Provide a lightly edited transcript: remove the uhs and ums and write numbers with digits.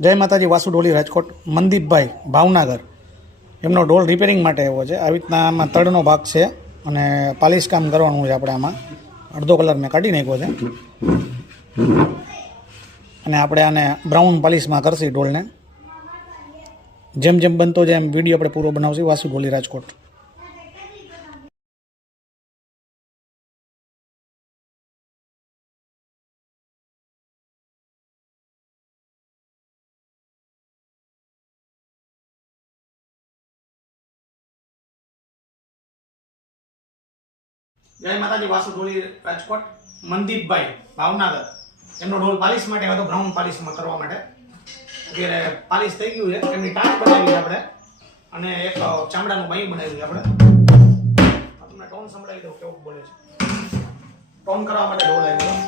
જય માતાજી. વાસુ ઢોલી રાજકોટ. મનદીપભાઈ ભાવનગર એમનો ઢોલ રિપેરિંગ માટે આવ્યો છે. આવી રીતના આમાં તળનો ભાગ છે અને પાલિશ કામ કરવાનું છે. આપણે આમાં અડધો કલર મેં કાઢી નાખ્યો છે અને આપણે આને બ્રાઉન પાલિશમાં કરશી ઢોલને. જેમ જેમ બનતો જાય એમ વિડીયો આપણે પૂરો બનાવશું. વાસુ ઢોલી રાજકોટ. જય માતાજી. વાસુ ઢોલી રાજકોટ. મનદીપભાઈ ભાવનગર એમનો ઢોલ પાલિશ માટે આવ્યો હતો, બ્રાઉન પાલિશમાં કરવા માટે. અત્યારે પાલિશ થઈ ગયું છે. એમની ટાંચ બનાવી આપણે અને એક ચામડાનું બાઈ બનાવ્યું આપણે. તમને ટોન સંભળાવી દઉં કેવું બોલે છે. ટોન કરવા માટે ઢોલ આવ્યો.